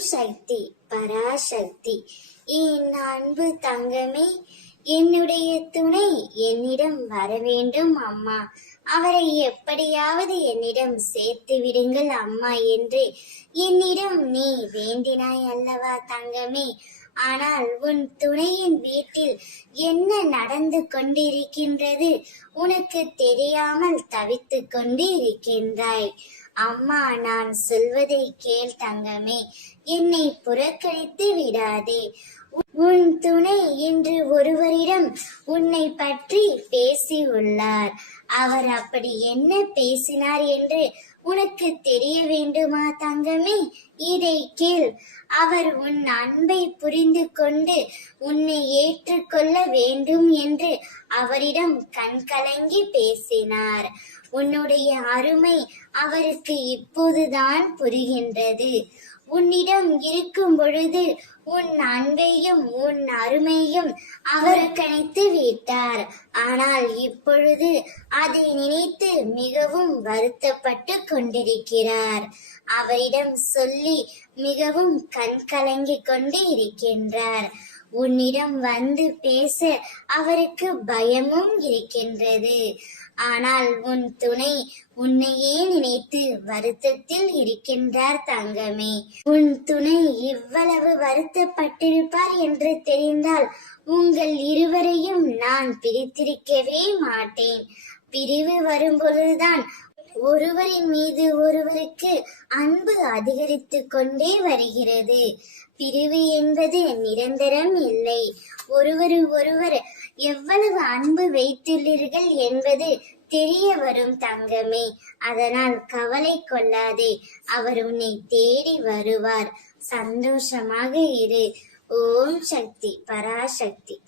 சக்தி பராசக்தி. என் அன்பு தங்கமே, என்னுடைய துணை என்னிடம் வர வேண்டும் அம்மா. அவரை எப்படியாவது என்னிடம் சேர்த்து விடுங்கள் அம்மா என்று என்னிடம் நீ வேண்டினாய் அல்லவா தங்கமே? ஆனால் உன் துணையின் வீட்டில் என்ன நடந்து கொண்டிருக்கின்றது உனக்கு தெரியாமல் தவித்துக் கொண்டு இருக்கின்றாய். அம்மா, நான் சொல்வதை கேள் தங்கமே, என்னை புறக்கணித்து விடாதே. உன் துணை இன்று ஒருவரிடம் உன்னை பற்றி பேசி உள்ளார். அவர் அப்படி என்ன பேசினார் என்று உனக்கு தெரிய வேண்டுமா தங்கமே? இதை கேள். அவர் உன் அன்பை புரிந்து கொண்டு உன்னை ஏற்றுக்கொள்ள வேண்டும் என்று அவரிடம் கண்கலங்கி பேசினார். உன்னுடைய அருமை அவருக்கு இப்போதுதான் புரிகின்றது. உன்னிடம் இருக்கும் பொழுது உன் அன்பையும் உன் அருமையும் அவர் கணித்து விட்டார். ஆனால் இப்பொழுது அதை நினைத்து மிகவும் வருத்தப்பட்டு கொண்டிருக்கிறார். அவரிடம் சொல்லி மிகவும் கண்கலங்கிக் கொண்டு இருக்கின்றார். உன்னிடம் வந்து பேச அவருக்கு பயமும் இருக்கின்றது. ஆனால் உன் துணை உன்னையே நினைத்து வருத்தத்தில் இருக்கின்றார் தங்கமே. உன் துணை இவ்வளவு வருத்தப்பட்டிருப்பார் என்று தெரிந்தால் உங்கள் இருவரையும் நான் பிரித்திருக்கவே மாட்டேன். பிரிவு வரும்பொழுதுதான் ஒருவரின் மீது ஒருவருக்கு அன்பு அதிகரித்து கொண்டே வருகிறது. பிரிவு என்பது நிரந்தரம் இல்லை. ஒருவர் எவ்வளவு அன்பு வைத்துள்ளீர்கள் என்பது தெரிய வரும் தங்கமே. அதனால் கவலை கொள்ளாதே, அவர் உன்னை தேடி வருவார். சந்தோஷமாக இரு. ஓம் சக்தி பராசக்தி.